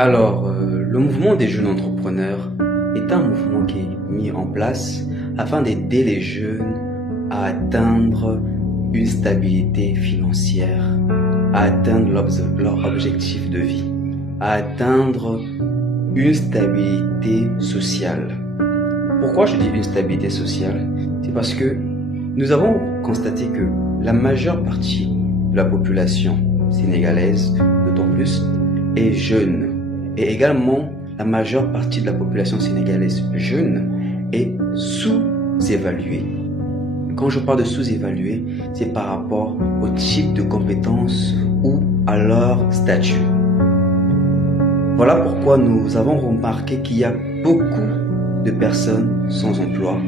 Le mouvement des jeunes entrepreneurs est un mouvement qui est mis en place afin d'aider les jeunes à atteindre une stabilité financière, à atteindre leur objectif de vie, à atteindre une stabilité sociale. Pourquoi je dis une stabilité sociale? C'est parce que nous avons constaté que la majeure partie de la population sénégalaise, d'autant plus, est jeune. Et également, la majeure partie de la population sénégalaise jeune est sous-évaluée. Quand je parle de sous-évaluée, c'est par rapport au type de compétences ou à leur statut. Voilà pourquoi nous avons remarqué qu'il y a beaucoup de personnes sans emploi,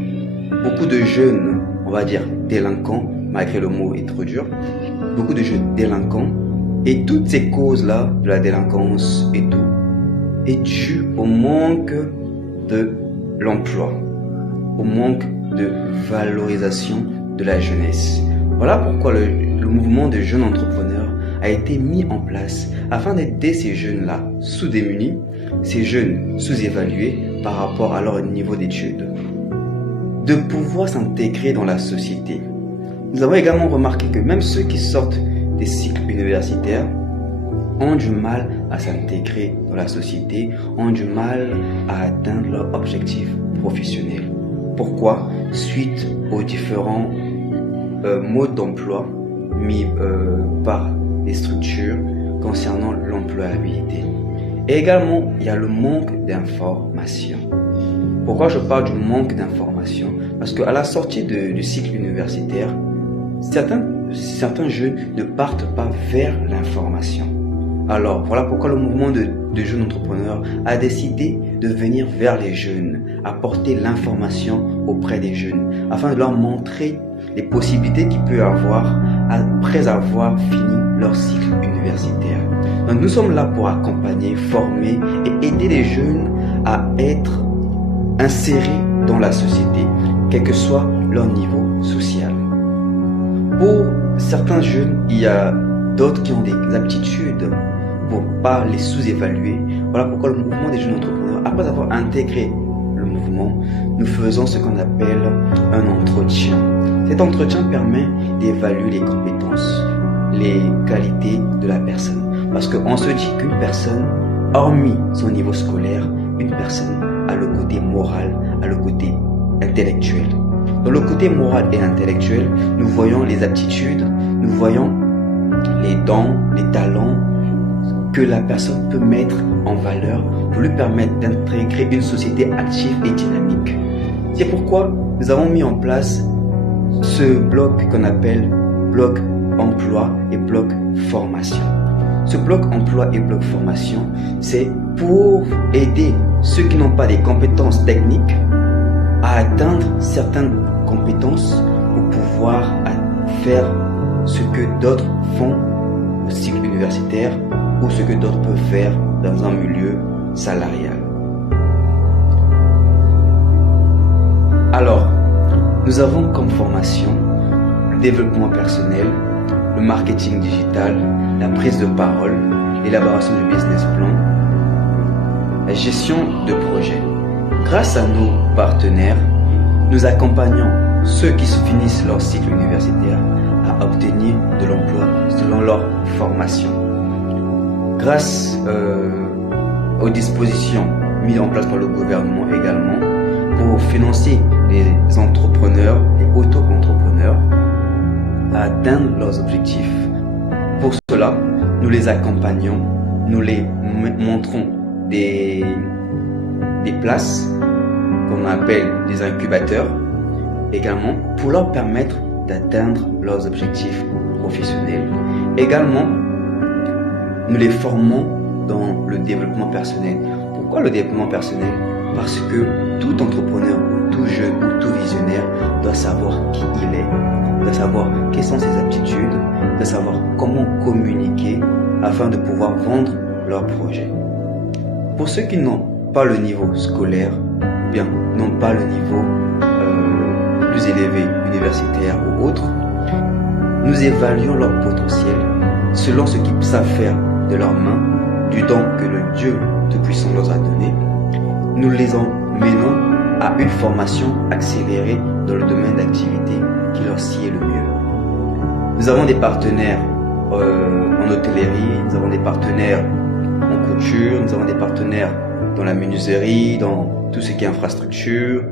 beaucoup de jeunes, on va dire délinquants, malgré le mot est trop dur, beaucoup de jeunes délinquants, et toutes ces causes-là de la délinquance et tout, est due au manque de l'emploi, au manque de valorisation de la jeunesse. Voilà pourquoi le mouvement des jeunes entrepreneurs a été mis en place afin d'aider ces jeunes-là sous-démunis, ces jeunes sous-évalués par rapport à leur niveau d'études, de pouvoir s'intégrer dans la société. Nous avons également remarqué que même ceux qui sortent des cycles universitaires ont du mal à s'intégrer dans la société, ont du mal à atteindre leur objectif professionnel. Pourquoi? Suite aux différents modes d'emploi mis par les structures concernant l'employabilité. Et également, il y a le manque d'information. Pourquoi je parle du manque d'information? Parce qu'à la sortie du cycle universitaire, certains jeunes ne partent pas vers l'information. Alors, voilà pourquoi le mouvement de jeunes entrepreneurs a décidé de venir vers les jeunes, apporter l'information auprès des jeunes, afin de leur montrer les possibilités qu'ils peuvent avoir après avoir fini leur cycle universitaire. Donc, nous sommes là pour accompagner, former et aider les jeunes à être insérés dans la société, quel que soit leur niveau social. Pour certains jeunes, il y a d'autres qui ont des aptitudes pour pas les sous-évaluer. Voilà pourquoi le mouvement des jeunes entrepreneurs, après avoir intégré le mouvement, nous faisons ce qu'on appelle un entretien. Cet entretien permet d'évaluer les compétences, les qualités de la personne. Parce qu'on se dit qu'une personne, hormis son niveau scolaire, une personne a le côté moral, a le côté intellectuel. Dans le côté moral et intellectuel, nous voyons les aptitudes, nous voyons les dons, les talents que la personne peut mettre en valeur pour lui permettre d'intégrer une société active et dynamique. C'est pourquoi nous avons mis en place ce bloc qu'on appelle bloc emploi et bloc formation. Ce bloc emploi et bloc formation, c'est pour aider ceux qui n'ont pas des compétences techniques à atteindre certaines compétences pour pouvoir faire ce que d'autres font au cycle universitaire ou ce que d'autres peuvent faire dans un milieu salarial. Alors, nous avons comme formation le développement personnel, le marketing digital, la prise de parole, l'élaboration du business plan, la gestion de projet. Grâce à nos partenaires, nous accompagnons ceux qui finissent leur cycle universitaire à obtenir de l'emploi selon leur formation. Grâce aux dispositions mises en place par le gouvernement également pour financer les entrepreneurs, les auto-entrepreneurs à atteindre leurs objectifs. Pour cela, nous les accompagnons, nous les montrons des places qu'on appelle des incubateurs également pour leur permettre d'atteindre leurs objectifs professionnels. Également, nous les formons dans le développement personnel. Pourquoi le développement personnel? Parce que tout entrepreneur, ou tout jeune, ou tout visionnaire doit savoir qui il est, doit savoir quelles sont ses aptitudes, doit savoir comment communiquer afin de pouvoir vendre leur projet. Pour ceux qui n'ont pas le niveau scolaire, ou bien n'ont pas le niveau plus élevé, universitaire ou autre, nous évaluons leur potentiel selon ce qu'ils savent faire de leurs mains du don que le Dieu Tout-Puissant leur a donné, nous les emmenons à une formation accélérée dans le domaine d'activité qui leur sied le mieux. Nous avons des partenaires en hôtellerie, nous avons des partenaires en couture, nous avons des partenaires dans la menuiserie, dans tout ce qui est infrastructure,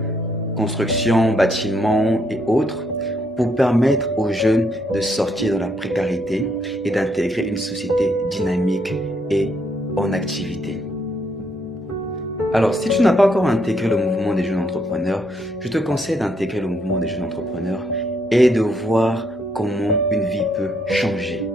construction, bâtiment et autres, pour permettre aux jeunes de sortir de la précarité et d'intégrer une société dynamique et en activité. Alors, si tu n'as pas encore intégré le mouvement des jeunes entrepreneurs, je te conseille d'intégrer le mouvement des jeunes entrepreneurs et de voir comment une vie peut changer.